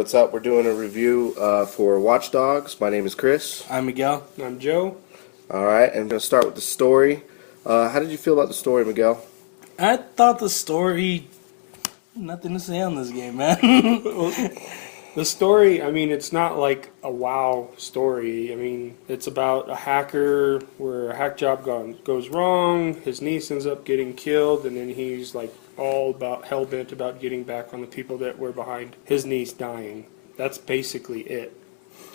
what's up? We're doing a review for Watch Dogs. My name is Chris. I'm Miguel. I'm Joe. All right, and I'm going to start with the story. How did you feel about the story, Miguel? I thought the story, nothing to say on this game, man. The story, I mean, it's not like a wow story. I mean, it's about a hacker where a hack job goes wrong, his niece ends up getting killed, and then he's like all about hell-bent about getting back on the people that were behind his niece dying. That's basically it.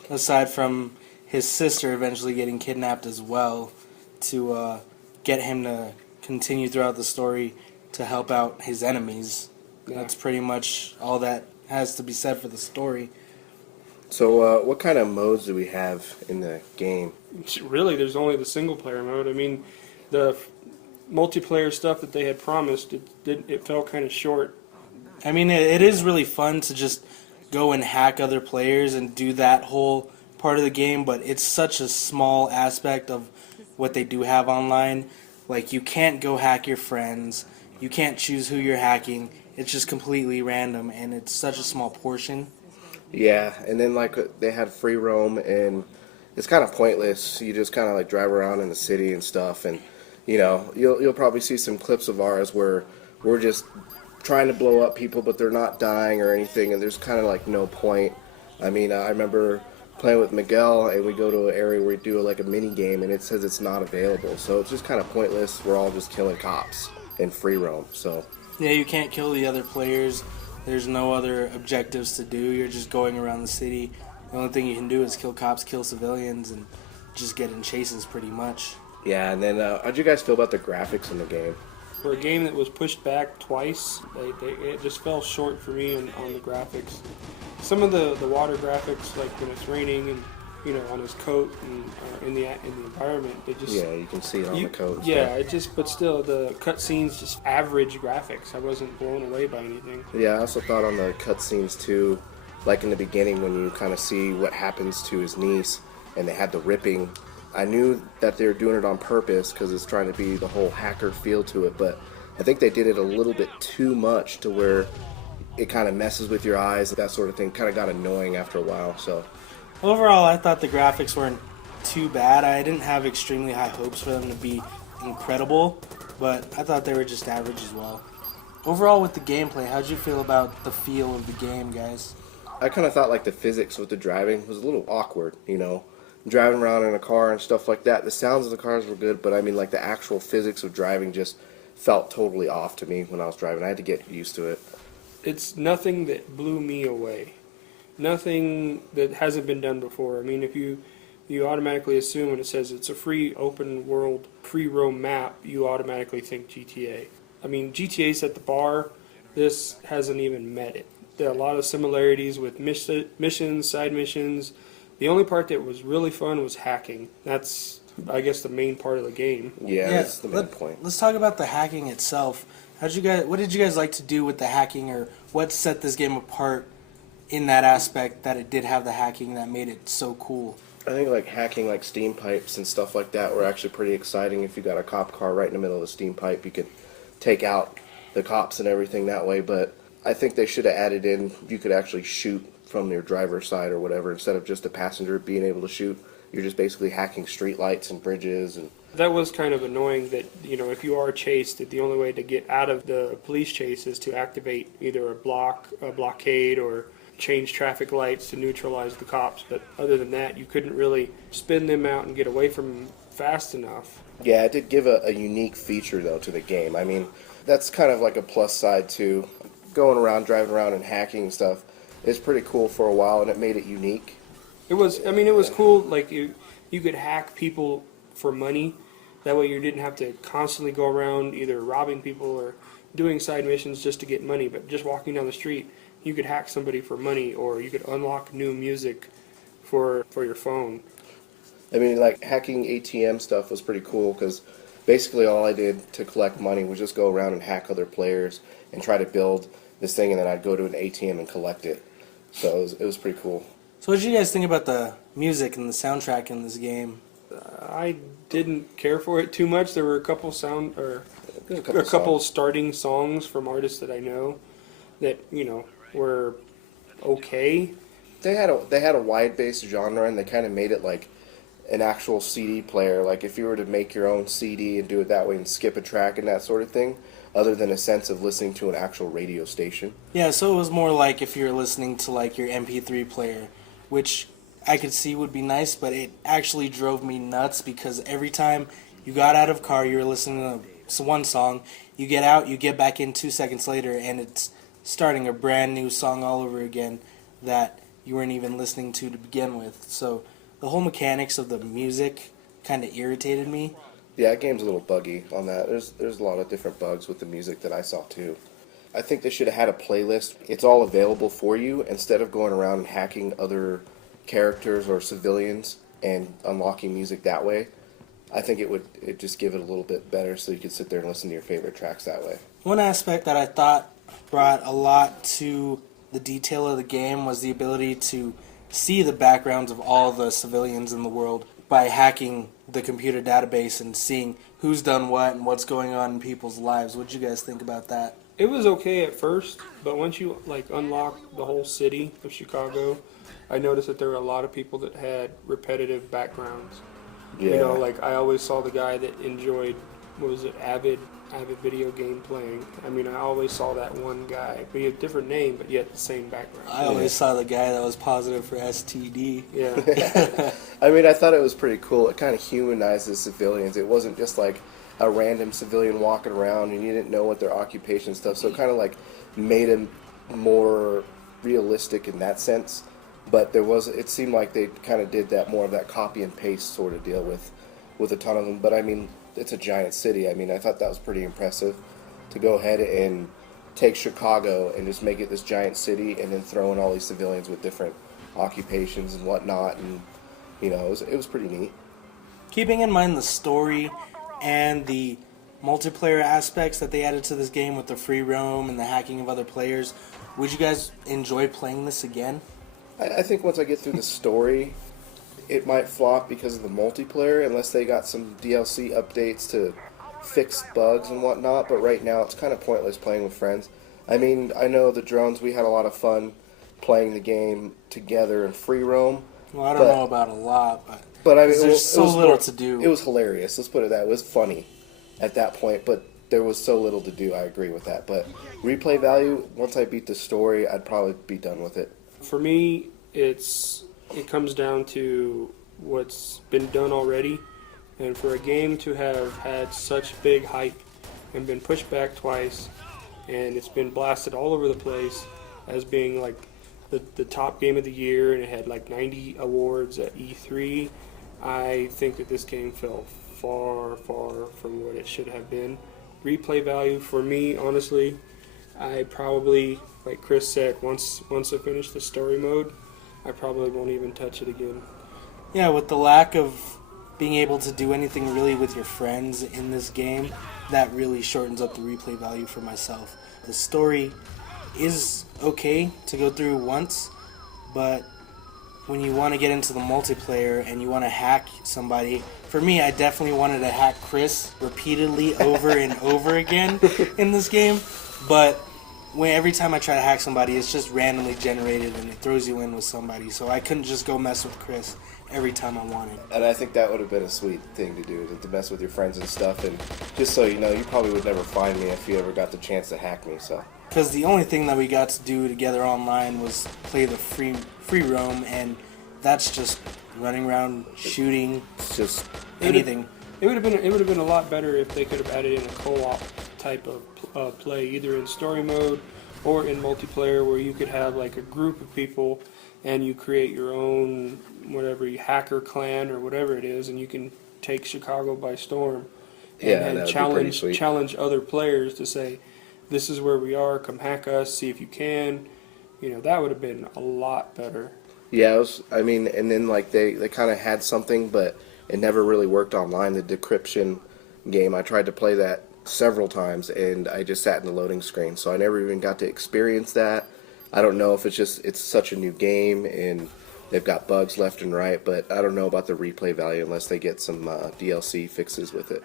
Aside from his sister eventually getting kidnapped as well to get him to continue throughout the story to help out his enemies. Yeah. That's pretty much all that has to be said for the story. So, what kind of modes do we have in the game? Really, there's only the single-player mode. I mean, the multiplayer stuff that they had promised, it fell kind of short. I mean, it is really fun to just go and hack other players and do that whole part of the game, but it's such a small aspect of what they do have online. Like, you can't go hack your friends, you can't choose who you're hacking, it's just completely random, and it's such a small portion. Yeah, and then like they had free roam, and it's kind of pointless. You just kind of like drive around in the city and stuff, and you know you'll probably see some clips of ours where we're just trying to blow up people, but they're not dying or anything, and there's kind of like no point. I mean, I remember playing with Miguel, and we go to an area where we do like a mini game, and it says it's not available, so it's just kind of pointless. We're all just killing cops in free roam, so. Yeah, you can't kill the other players. There's no other objectives to do. You're just going around the city. The only thing you can do is kill cops, kill civilians, and just get in chases pretty much. Yeah, and then how'd you guys feel about the graphics in the game? For a game that was pushed back twice, it just fell short for me on the graphics. Some of the water graphics, like when it's raining and on his coat and in the environment, they just You can see it on the coat. Yeah, but still the cutscenes just average graphics. I wasn't blown away by anything. Yeah, I also thought on the cutscenes too, like in the beginning when you kind of see what happens to his niece, and they had the ripping. I knew that they were doing it on purpose because it's trying to be the whole hacker feel to it, but I think they did it a little bit too much to where it kind of messes with your eyes, that sort of thing. Kind of got annoying after a while. So Overall, I thought the graphics weren't too bad. I didn't have extremely high hopes for them to be incredible, but I thought they were just average as well. Overall, with the gameplay, how'd you feel about the feel of the game, guys? I kind of thought like the physics with the driving was a little awkward, driving around in a car and stuff like that. The sounds of the cars were good, but I mean like the actual physics of driving just felt totally off to me when I was driving. I had to get used to it. It's nothing that blew me away. Nothing that hasn't been done before. I mean, if you automatically assume when it says it's a free open world, free roam map, you automatically think GTA. I mean, GTA set the bar. This hasn't even met it. There are a lot of similarities with missions, side missions. The only part that was really fun was hacking. That's, I guess, the main part of the game. Yeah, that's the main point. Let's talk about the hacking itself. What did you guys like to do with the hacking, or what set this game apart in that aspect that it did have the hacking that made it so cool? I think like hacking like steam pipes and stuff like that were actually pretty exciting. If you got a cop car right in the middle of the steam pipe, you could take out the cops and everything that way. But I think they should have added in, you could actually shoot from your driver's side or whatever, instead of just a passenger being able to shoot. You're just basically hacking street lights and bridges. And That was kind of annoying that, if you are chased, that the only way to get out of the police chase is to activate either a blockade, or change traffic lights to neutralize the cops. But other than that, you couldn't really spin them out and get away from them fast enough. yeah, it did give a unique feature though to the game. I mean, that's kind of like a plus side too. Going around, driving around and hacking and stuff is pretty cool for a while, and it made it unique. It was cool. Like you could hack people for money. That way you didn't have to constantly go around either robbing people or doing side missions just to get money. But just walking down the street, you could hack somebody for money, or you could unlock new music for your phone. I mean, like hacking ATM stuff was pretty cool because basically all I did to collect money was just go around and hack other players and try to build this thing, and then I'd go to an ATM and collect it. So it was pretty cool. So what did you guys think about the music and the soundtrack in this game? I didn't care for it too much. There were a couple starting songs from artists that I know that were okay. They had a wide based genre, and they kind of made it like an actual CD player. Like if you were to make your own CD and do it that way and skip a track and that sort of thing, other than a sense of listening to an actual radio station. Yeah, so it was more like if you're listening to like your MP3 player, which I could see would be nice, but it actually drove me nuts because every time you got out of car, you were listening to one song, you get out, you get back in 2 seconds later, and it's starting a brand new song all over again that you weren't even listening to begin with. So the whole mechanics of the music kind of irritated me. Yeah, that game's a little buggy on that. There's a lot of different bugs with the music that I saw too. I think they should have had a playlist. It's all available for you instead of going around and hacking other characters or civilians and unlocking music that way. I think it'd just give it a little bit better so you could sit there and listen to your favorite tracks that way. One aspect that I thought brought a lot to the detail of the game was the ability to see the backgrounds of all the civilians in the world by hacking the computer database and seeing who's done what and what's going on in people's lives. What did you guys think about that? It was okay at first, but once you like unlock the whole city of Chicago, I noticed that there were a lot of people that had repetitive backgrounds. Yeah. You know, like I always saw the guy that enjoyed, what was it, avid video game playing. I mean, I always saw that one guy, but he had a different name, but yet the same background. I always saw the guy that was positive for STD. Yeah. I mean, I thought it was pretty cool. It kind of humanized the civilians. It wasn't just like a random civilian walking around and you didn't know what their occupation and stuff. So it kind of like made him more realistic in that sense. But it seemed like they kind of did that more of that copy and paste sort of deal with a ton of them. But I mean, it's a giant city. I mean, I thought that was pretty impressive to go ahead and take Chicago and just make it this giant city and then throw in all these civilians with different occupations and whatnot. And, you know, it was pretty neat. Keeping in mind the story and the multiplayer aspects that they added to this game with the free roam and the hacking of other players, would you guys enjoy playing this again? I think once I get through the story, it might flop because of the multiplayer unless they got some DLC updates to fix bugs and whatnot. But right now, it's kind of pointless playing with friends. I mean, I know the drones, we had a lot of fun playing the game together in free roam. Well, I don't know about a lot, But I mean, there's so was little to do. It was hilarious. Let's put it that way. It was funny at that point, but there was so little to do. I agree with that. But replay value, once I beat the story, I'd probably be done with it. For me, it comes down to what's been done already, and for a game to have had such big hype and been pushed back twice, and it's been blasted all over the place as being like the top game of the year, and it had like 90 awards at E3, I think that this game fell far, far from what it should have been. Replay value for me, honestly, I probably, like Chris said, once I finish the story mode, I probably won't even touch it again. Yeah, with the lack of being able to do anything really with your friends in this game, that really shortens up the replay value for myself. The story is okay to go through once, but when you want to get into the multiplayer and you want to hack somebody, for me, I definitely wanted to hack Chris repeatedly over and over again in this game, but every time I try to hack somebody, it's just randomly generated and it throws you in with somebody, so I couldn't just go mess with Chris every time I wanted. And I think that would have been a sweet thing to do, to mess with your friends and stuff. And just so you know, you probably would never find me if you ever got the chance to hack me. So. Because the only thing that we got to do together online was play the free roam, and that's just running around shooting. It's just anything. It would have been a lot better if they could have added in a co-op type of play, either in story mode or in multiplayer, where you could have like a group of people and you create your own whatever hacker clan or whatever it is, and you can take Chicago by storm and challenge other players to say, this is where we are, come hack us, see if you can. You know, that would have been a lot better. Yeah, and then like they kind of had something, but it never really worked online. The decryption game, I tried to play that several times, and I just sat in the loading screen, so I never even got to experience that. I don't know if it's such a new game, and they've got bugs left and right, but I don't know about the replay value unless they get some DLC fixes with it.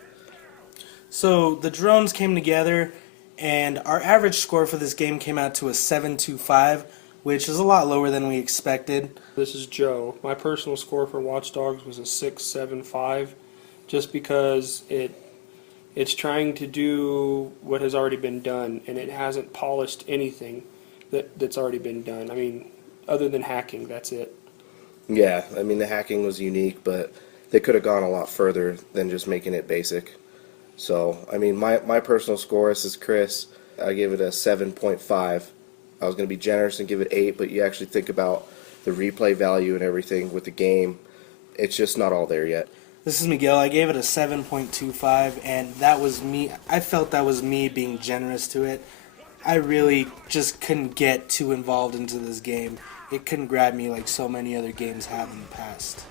So the drones came together, and our average score for this game came out to a 725, which is a lot lower than we expected. This is Joe. My personal score for Watch Dogs was a 6.75, just because it's trying to do what has already been done, and it hasn't polished anything that's already been done. I mean, other than hacking, that's it. Yeah, I mean the hacking was unique, but they could have gone a lot further than just making it basic. So, I mean, my personal score, this is Chris, I gave it a 7.5. I was going to be generous and give it 8, but you actually think about the replay value and everything with the game, it's just not all there yet. This is Miguel. I gave it a 7.25, and that was me. I felt that was me being generous to it. I really just couldn't get too involved into this game. It couldn't grab me like so many other games have in the past.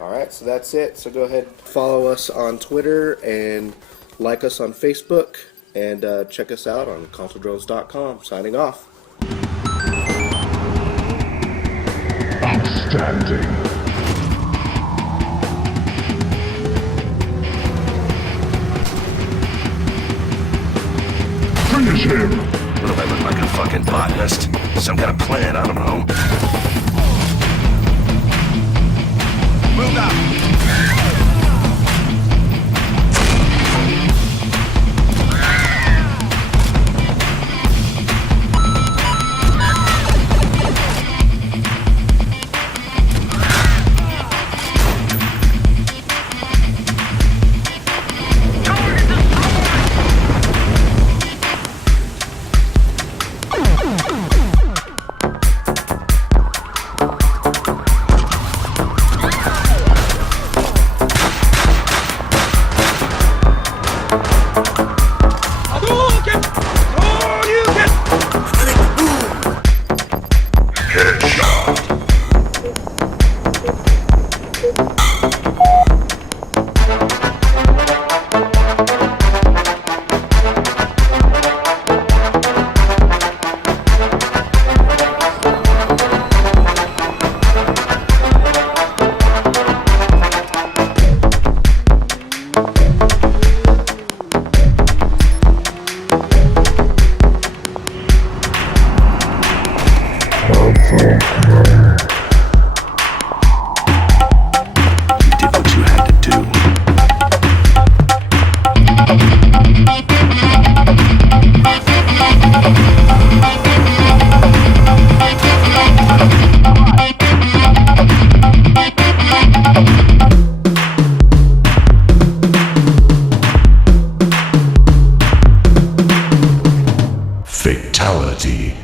Alright, so that's it. So go ahead, follow us on Twitter and like us on Facebook, and check us out on ConsoleDrones.com. Signing off. Outstanding. Finish him! What do I look like, a fucking botanist? Some kind of plant, I don't know. Move out! Fatality.